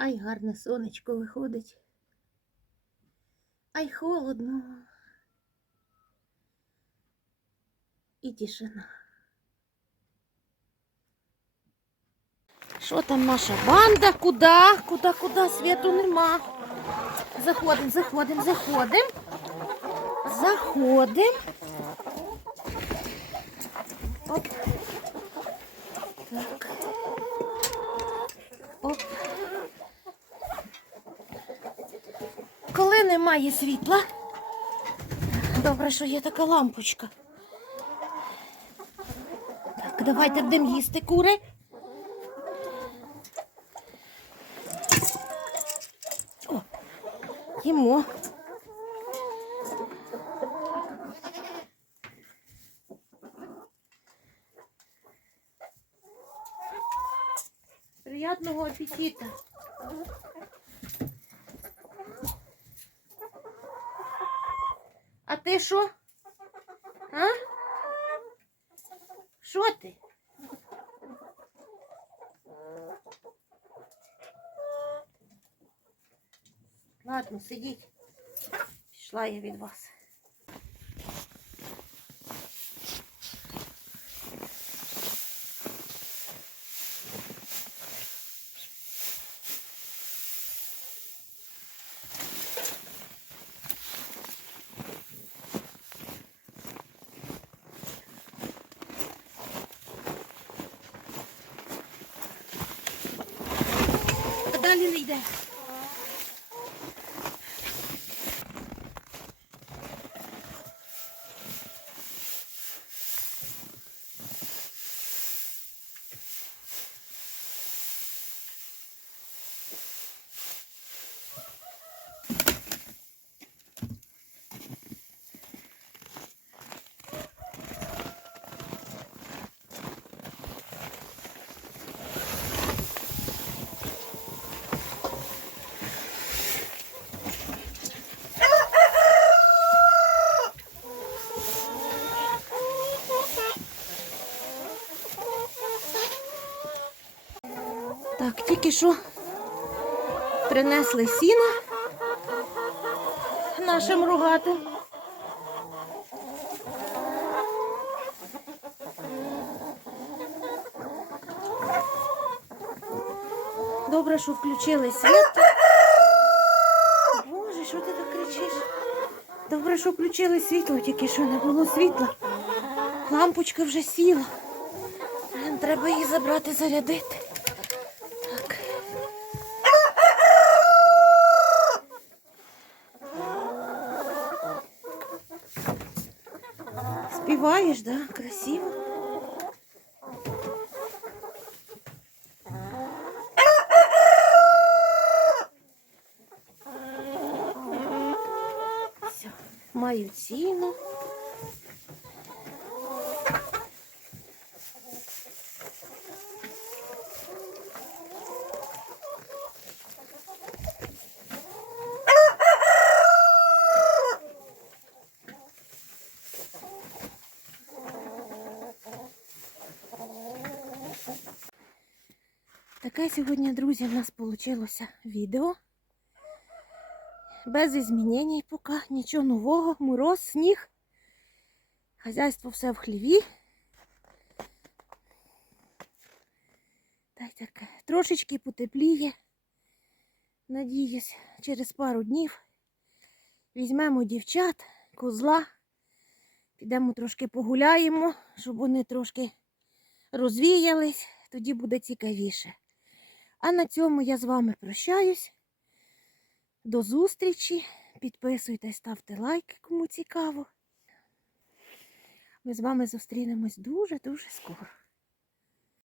Ай, гарне сонечко виходить. Ай, холодно. І тишина. Що там наша банда? Куда? Куда, куда? Світу нема. Заходим, заходим, заходим. Заходим. Оп. Так. Оп. Коли немає світла, добре, що є така лампочка. Так, давайте будемо їсти кури. О, їмо. Приятного аппетита. А ти що? А? Що ти? Ладно, сидіть. Пішла я від вас. А далі не Так, тільки що принесли сіно нашим рогатим. Добре, що включили світ. Боже, що ти так кричиш? Добре, що включили світло, тільки що не було світла. Лампочка вже сіла. Треба її забрати, зарядити. Співаєш, да? Красиво. Все, маю ціну. Таке сьогодні, друзі, в нас вийшло відео. Без змінень поки, нічого нового, мороз, сніг. Хазяйство все в хліві. Так, так, трошечки потепліє. Надіюсь, через пару днів візьмемо дівчат, козла, підемо трошки погуляємо, щоб вони трошки розвіялись, тоді буде цікавіше. А на цьому я з вами прощаюсь. До зустрічі. Підписуйтесь, ставте лайки, кому цікаво. Ми з вами зустрінемось дуже-дуже скоро.